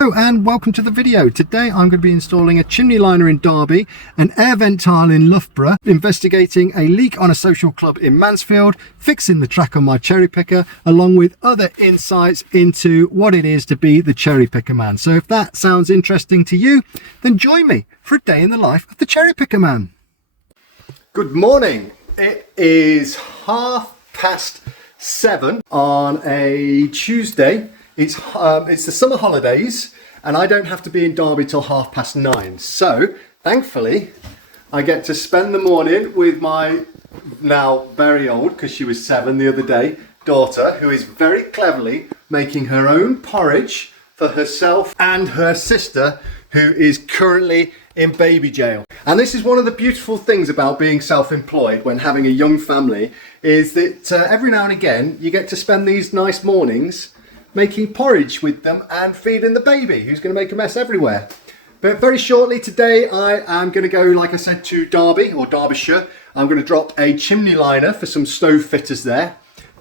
Hello and welcome to the video. Today I'm going to be installing a chimney liner in Derby, an air vent tile in Loughborough, investigating a leak on a social club in Mansfield, fixing the track on my Cherrypicker, along with other insights into what it is to be the Cherrypicker Man. So if that sounds interesting to you, then join me for a day in the life of the Cherrypicker Man. Good morning. It is 7:30 on a Tuesday. It's the summer holidays and I don't have to be in Derby till 9:30. So thankfully I get to spend the morning with my now very old, because she was 7 the other day, daughter, who is very cleverly making her own porridge for herself and her sister, who is currently in baby jail. And this is one of the beautiful things about being self-employed when having a young family, is that every now and again you get to spend these nice mornings making porridge with them and feeding the baby, who's going to make a mess everywhere. But very shortly today I am going to go, like I said, to Derby or Derbyshire. I'm going to drop a chimney liner for some stove fitters there.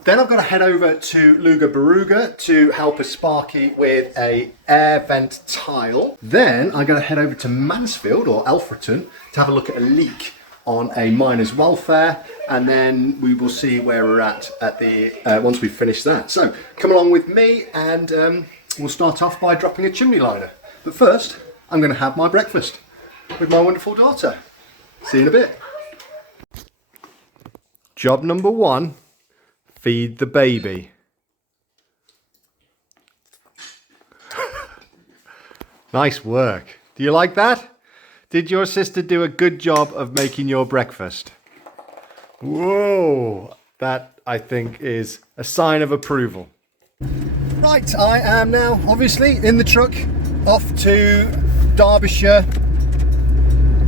Then I've got to head over to Loughborough to help a Sparky with a air vent tile. Then I'm going to head over to Mansfield or Alfreton to have a look at a leak on a miner's welfare, and then we will see where we're at the once we've finished that. So come along with me and we'll start off by dropping a chimney liner. But first I'm going to have my breakfast with my wonderful daughter. See you in a bit. Job number 1, feed the baby. Nice work. Do you like that? Did your sister do a good job of making your breakfast? Whoa, that I think is a sign of approval. Right, I am now obviously in the truck off to Derbyshire.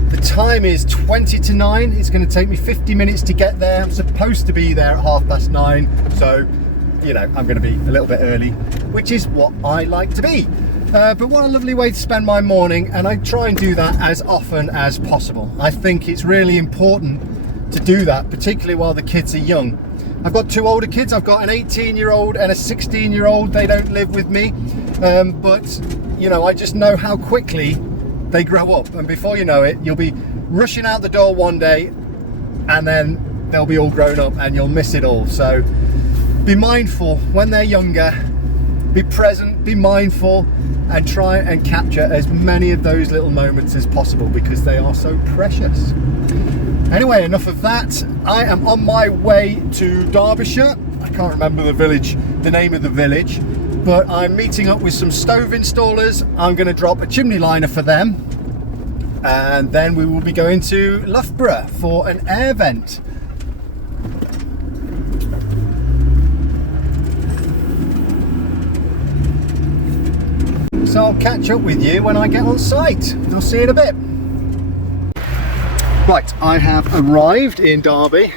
The time is 9:20. It's going to take me 50 minutes to get there. I'm supposed to be there at 9:30, so you know I'm going to be a little bit early, which is what I like to be. But what a lovely way to spend my morning, and I try and do that as often as possible. I think it's really important to do that, particularly while the kids are young. I've got 2 older kids. I've got an 18-year-old and a 16-year-old. They don't live with me, but you know, I just know how quickly they grow up, and before you know it, you'll be rushing out the door one day and then they'll be all grown up and you'll miss it all. So be mindful when they're younger, be present, be mindful, and try and capture as many of those little moments as possible, because they are so precious. Anyway, enough of that. I am on my way to Derbyshire. I can't remember the name of the village, but I'm meeting up with some stove installers. I'm going to drop a chimney liner for them, and then we will be going to Loughborough for an air vent. So I'll catch up with you when I get on site. I'll see you in a bit. Right, I have arrived in Derby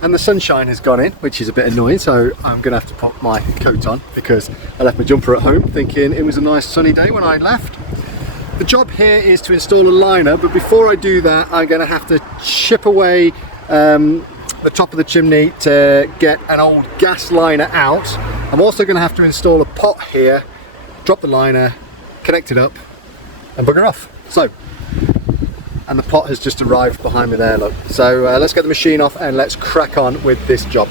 and the sunshine has gone in, which is a bit annoying, so I'm going to have to pop my coat on because I left my jumper at home thinking it was a nice sunny day when I left. The job here is to install a liner, but before I do that I'm going to have to chip away the top of the chimney to get an old gas liner out. I'm also going to have to install a pot here, drop the liner, connect it up and bugger off. So, and the pot has just arrived behind me there, look. So let's get the machine off and let's crack on with this job.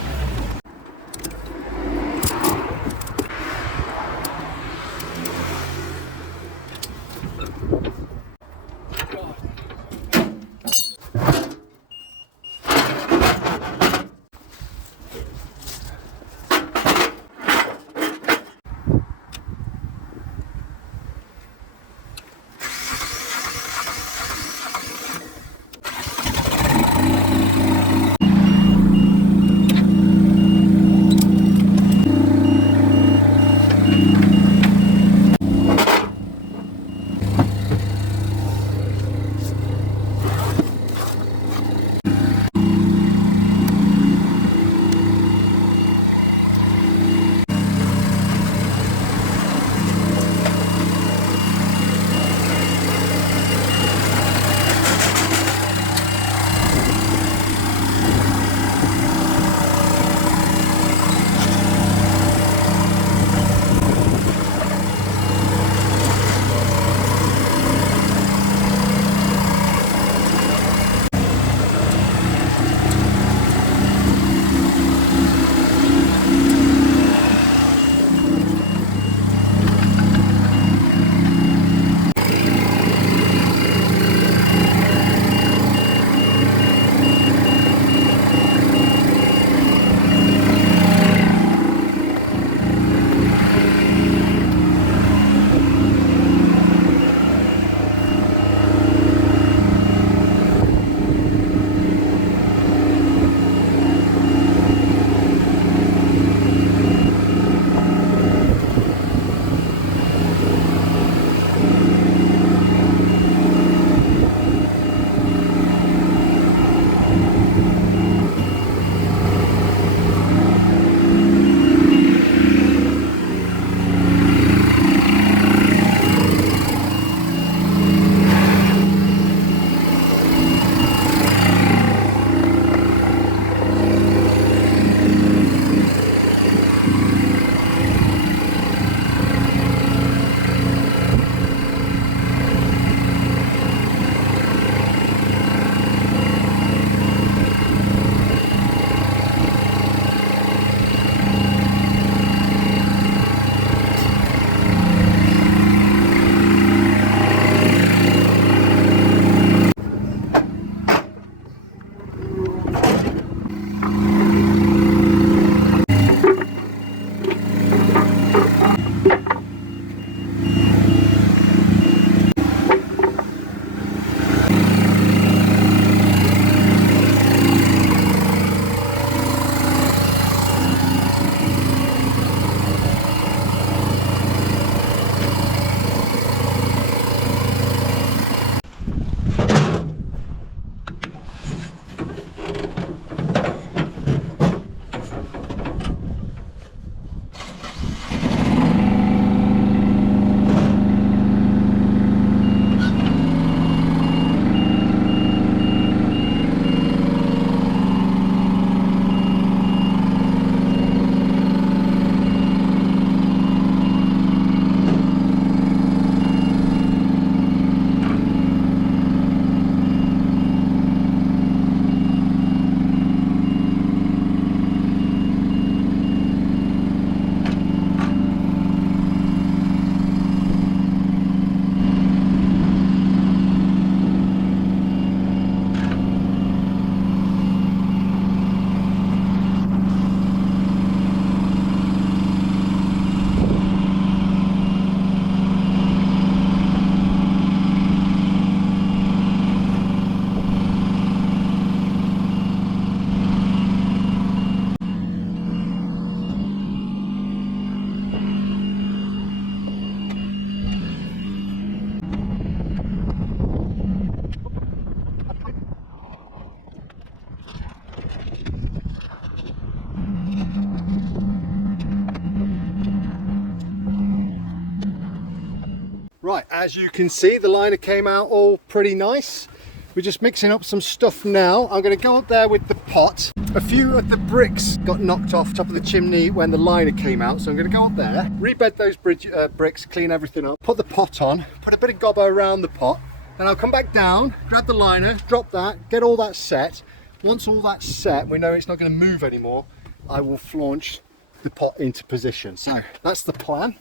Right, as you can see, the liner came out all pretty nice. We're just mixing up some stuff now. I'm going to go up there with the pot. A few of the bricks got knocked off top of the chimney when the liner came out, so I'm going to go up there, rebed those bricks, clean everything up, put the pot on, put a bit of gobbo around the pot, then I'll come back down, grab the liner, drop that, get all that set. Once all that's set, we know it's not going to move anymore, I will flaunch the pot into position. So that's the plan.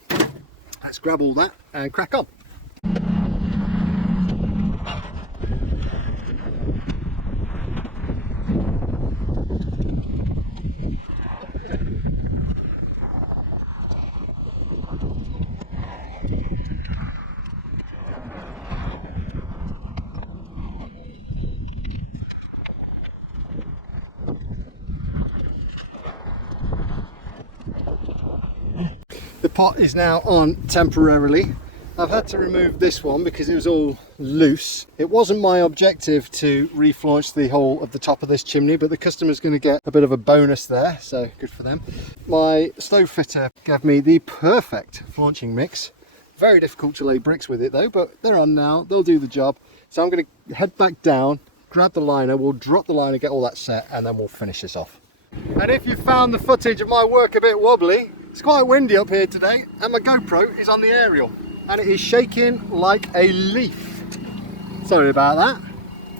Let's grab all that and crack on. The pot is now on temporarily. I've had to remove this one because it was all loose. It wasn't my objective to reflaunch the whole of the top of this chimney, but the customer's going to get a bit of a bonus there, so good for them. My stove fitter gave me the perfect flaunching mix. Very difficult to lay bricks with it though, but they're on now, they'll do the job. So I'm going to head back down, grab the liner, we'll drop the liner, get all that set, and then we'll finish this off. And if you found the footage of my work a bit wobbly, it's quite windy up here today, and my GoPro is on the aerial, and it is shaking like a leaf. Sorry about that.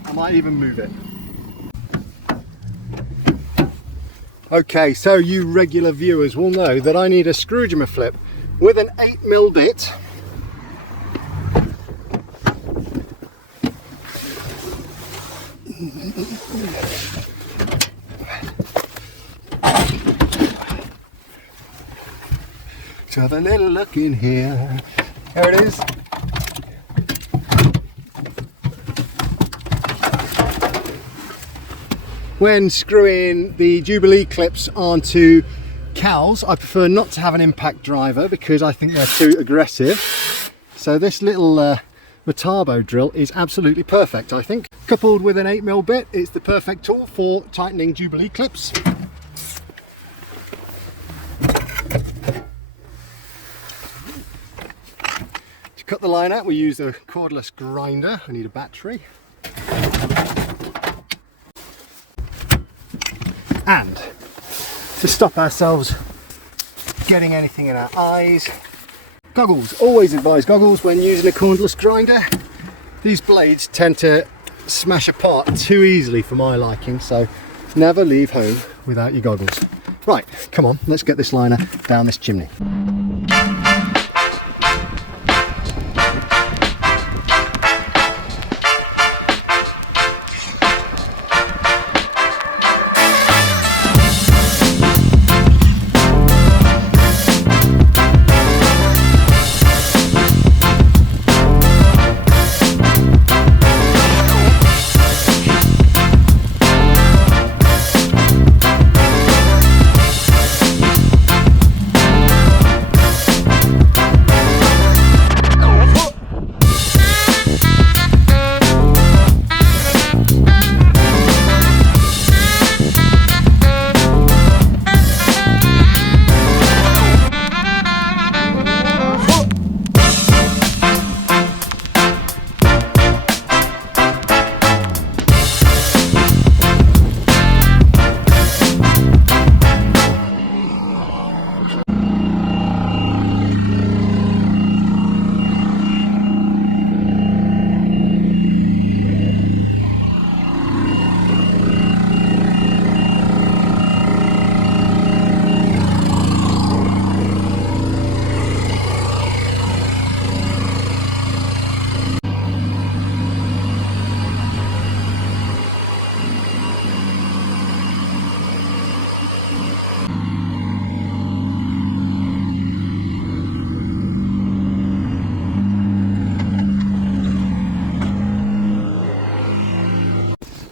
I might even move it. Okay, so you regular viewers will know that I need a screwdriver flip with an 8mm bit. So have a little look in here. Here it is. When screwing the Jubilee clips onto cows, I prefer not to have an impact driver because I think they're too aggressive. So this little Metabo drill is absolutely perfect, I think. Coupled with an 8mm bit, it's the perfect tool for tightening Jubilee clips. To cut the line out, we use a cordless grinder. I need a battery. And to stop ourselves getting anything in our eyes, goggles. Always advise goggles when using a cordless grinder. These blades tend to smash apart too easily for my liking, so never leave home without your goggles. Right, come on, let's get this liner down this chimney.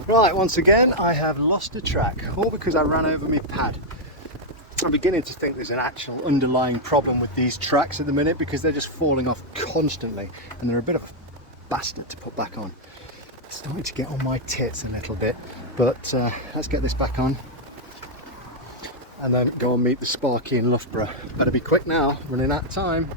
Right, once again I have lost a track, all because I ran over my pad. I'm beginning to think there's an actual underlying problem with these tracks at the minute because they're just falling off constantly and they're a bit of a bastard to put back on. It's starting to get on my tits a little bit, but let's get this back on and then go and meet the Sparky in Loughborough. Better be quick now, running out of time.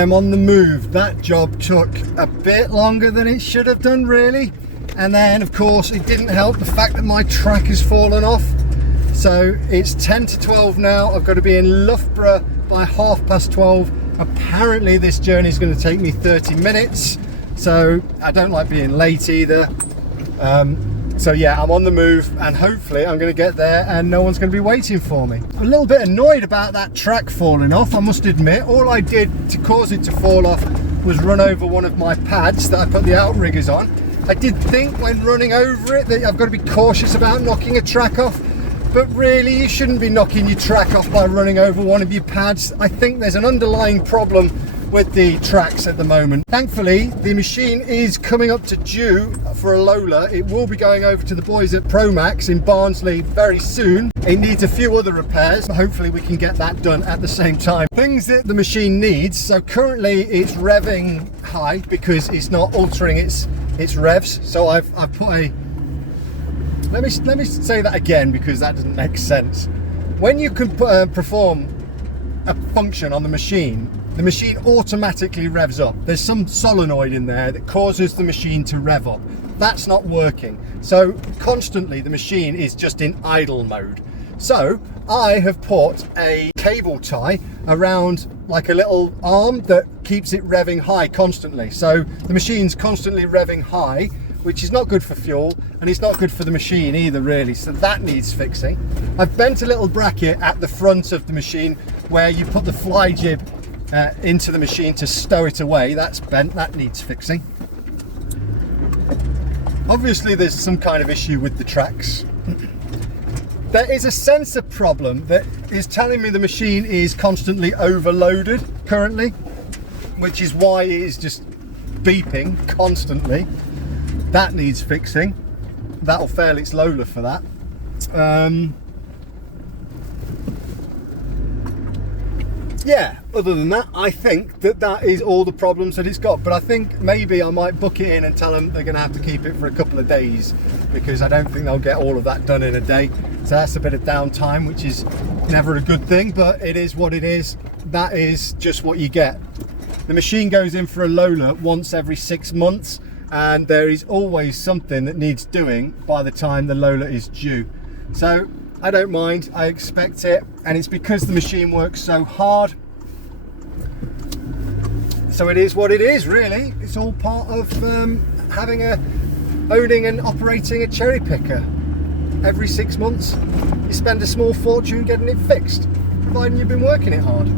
I am on the move. That job took a bit longer than it should have done, really. And then, of course, it didn't help the fact that my track has fallen off. So it's 10 to 12 now. I've got to be in Loughborough by 12:30. Apparently this journey is going to take me 30 minutes. So I don't like being late either. So yeah, I'm on the move, and hopefully I'm going to get there and no one's going to be waiting for me. I'm a little bit annoyed about that track falling off, I must admit. All I did to cause it to fall off was run over one of my pads that I put the outriggers on. I did think when running over it that I've got to be cautious about knocking a track off, but really you shouldn't be knocking your track off by running over one of your pads. I think there's an underlying problem with the tracks at the moment. Thankfully, the machine is coming up to due for a Lola. It will be going over to the boys at Promax in Barnsley very soon. It needs a few other repairs, but hopefully we can get that done at the same time. Things that the machine needs, so currently it's revving high because it's not altering its revs. So I've put a, let me say that again because that doesn't make sense. When you can perform a function on the machine automatically revs up. There's some solenoid in there that causes the machine to rev up. That's not working. So constantly the machine is just in idle mode. So I have put a cable tie around like a little arm that keeps it revving high constantly. So the machine's constantly revving high, which is not good for fuel, and it's not good for the machine either, really. So that needs fixing. I've bent a little bracket at the front of the machine where you put the fly jib into the machine to stow it away. That's bent, that needs fixing. Obviously there's some kind of issue with the tracks. There is a sensor problem that is telling me the machine is constantly overloaded currently, which is why it is just beeping constantly. That needs fixing. That'll fail its Lola for that. Yeah, other than that, I think that is all the problems that it's got. But I think maybe I might book it in and tell them they're going to have to keep it for a couple of days, because I don't think they'll get all of that done in a day. So that's a bit of downtime, which is never a good thing, but it is what it is. That is just what you get. The machine goes in for a Lola once every 6 months, and there is always something that needs doing by the time the Lola is due. So I don't mind, I expect it, and it's because the machine works so hard. So it is what it is, really. It's all part of owning and operating a cherry picker. Every 6 months you spend a small fortune getting it fixed, providing you've been working it hard.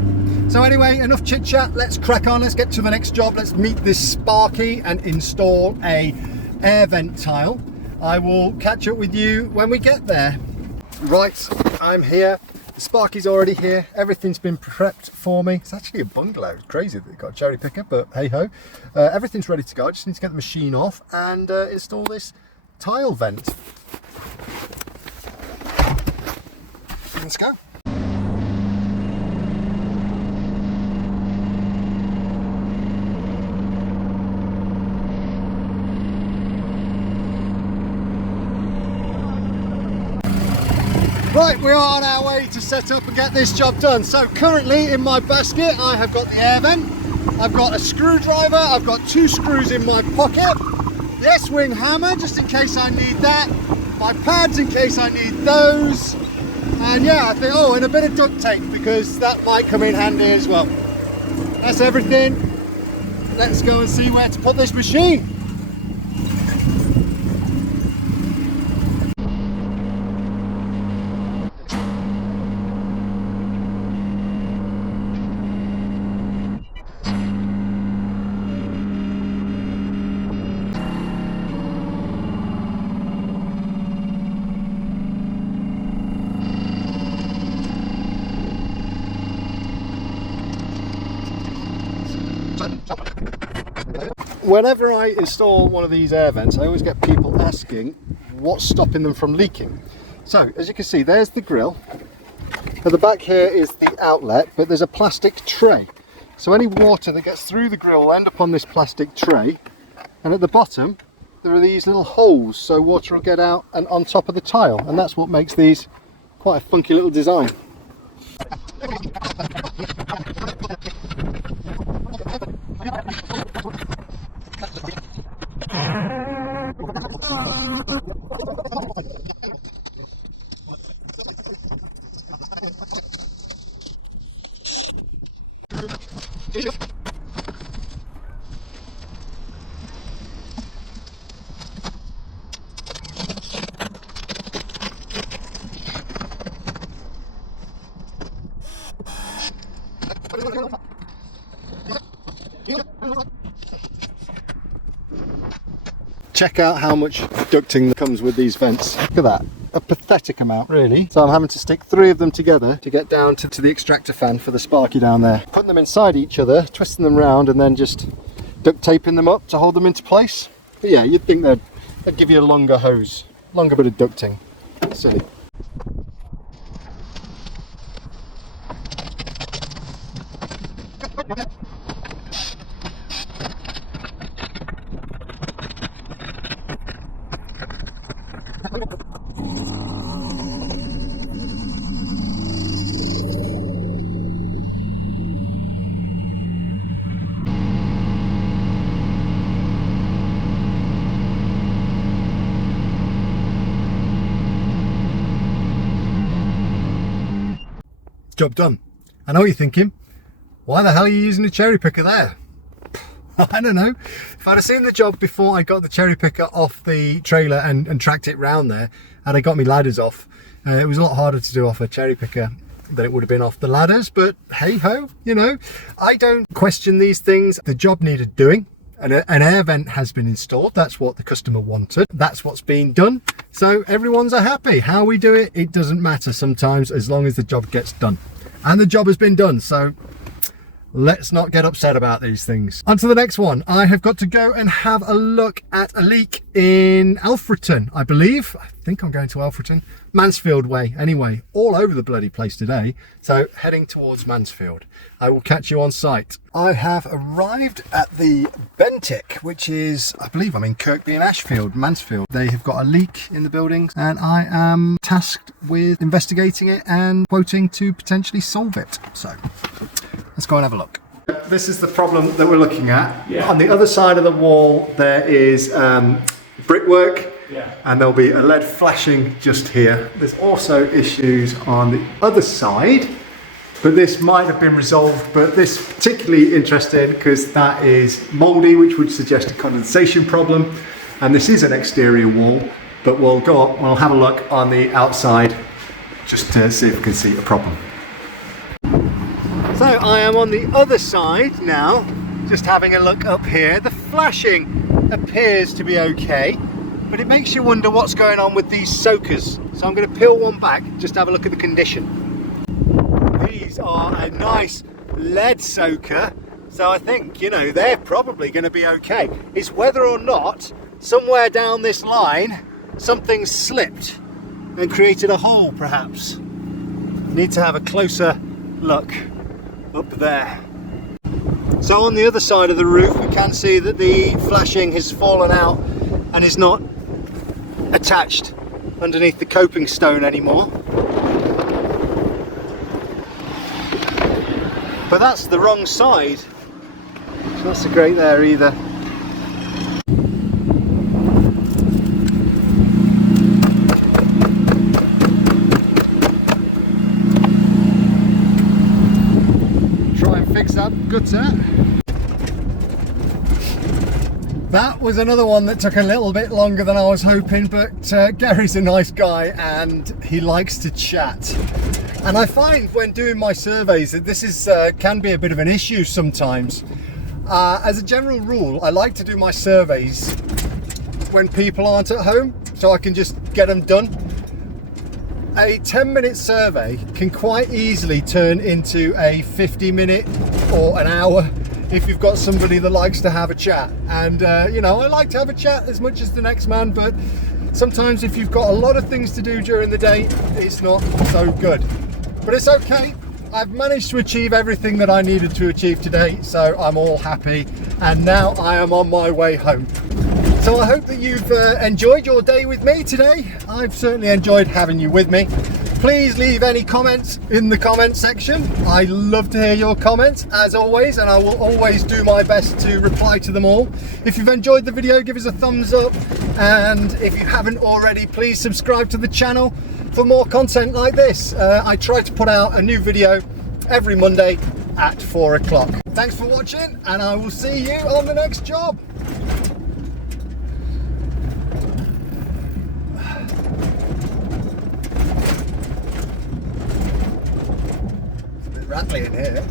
So anyway, enough chit chat, let's crack on, let's get to the next job. Let's meet this Sparky and install a air vent tile. I will catch up with you when we get there. Right, I'm here. The Sparky's already here. Everything's been prepped for me. It's actually a bungalow. It's crazy that they've got a cherry picker, but hey ho. Everything's ready to go. I just need to get the machine off and install this tile vent. Let's go. Right, we are on our way to set up and get this job done. So currently in my basket I have got the air vent, I've got a screwdriver, I've got 2 screws in my pocket, the S-wing hammer just in case I need that, my pads in case I need those, and yeah, I think, oh, and a bit of duct tape because that might come in handy as well. That's everything. Let's go and see where to put this machine. Whenever I install one of these air vents, I always get people asking what's stopping them from leaking. So as you can see, there's the grill. At the back here is the outlet, but there's a plastic tray. So any water that gets through the grill will end up on this plastic tray, and at the bottom there are these little holes so water will get out and on top of the tile, and that's what makes these quite a funky little design. Check out how much ducting comes with these vents. Look at that, a pathetic amount really. So I'm having to stick 3 of them together to get down to the extractor fan for the sparky down there. Putting them inside each other, twisting them round and then just duct taping them up to hold them into place. But yeah, you'd think they'd give you a longer hose, longer bit of ducting. Silly. Job done. I know what you're thinking. Why the hell are you using a cherry picker there? I don't know. If I'd have seen the job before I got the cherry picker off the trailer and tracked it round there, and I got my ladders off, it was a lot harder to do off a cherry picker than it would have been off the ladders, but hey ho, you know, I don't question these things. The job needed doing. An air vent has been installed. That's what the customer wanted. That's what's being done. So everyone's happy. How we do it, it doesn't matter sometimes, as long as the job gets done. And the job has been done. So let's not get upset about these things. On to the next one. I have got to go and have a look at a leak in Alfreton, I believe. I think I'm going to Alfreton. Mansfield way, anyway. All over the bloody place today. So heading towards Mansfield. I will catch you on site. I have arrived at the Bentic, which is, I believe I'm in Kirkby-in-Ashfield, Mansfield. They have got a leak in the buildings and I am tasked with investigating it and quoting to potentially solve it. So let's go and have a look. This is the problem that we're looking at. Yeah. On the other side of the wall there is brickwork. Yeah. And there'll be a LED flashing just here. There's also issues on the other side, but this might have been resolved. But this is particularly interesting because that is mouldy, which would suggest a condensation problem. And this is an exterior wall, but we'll have a look on the outside just to see if we can see a problem. So I am on the other side now, just having a look up here. The flashing appears to be okay, but it makes you wonder what's going on with these soakers. So I'm going to peel one back, just have a look at the condition. These are a nice lead soaker, so I think, you know, they're probably going to be okay. It's whether or not somewhere down this line something's slipped and created a hole, perhaps. Need to have a closer look up there. So on the other side of the roof we can see that the flashing has fallen out and is not attached underneath the coping stone anymore. But that's the wrong side. So not so great there either. Try and fix that gutter. That was another one that took a little bit longer than I was hoping, but Gary's a nice guy and he likes to chat. And I find when doing my surveys that this is can be a bit of an issue sometimes. As a general rule, I like to do my surveys when people aren't at home, so I can just get them done. A 10-minute survey can quite easily turn into a 50-minute or an hour if you've got somebody that likes to have a chat. And you know, I like to have a chat as much as the next man, but sometimes if you've got a lot of things to do during the day, it's not so good. But it's okay. I've managed to achieve everything that I needed to achieve today, so I'm all happy. And now I am on my way home. So I hope that you've enjoyed your day with me today. I've certainly enjoyed having you with me. Please leave any comments in the comment section. I love to hear your comments as always, and I will always do my best to reply to them all. If you've enjoyed the video, give us a thumbs up, and if you haven't already, please subscribe to the channel for more content like this. I try to put out a new video every Monday at 4 o'clock. Thanks for watching, and I will see you on the next job. It's a bit rattly in here.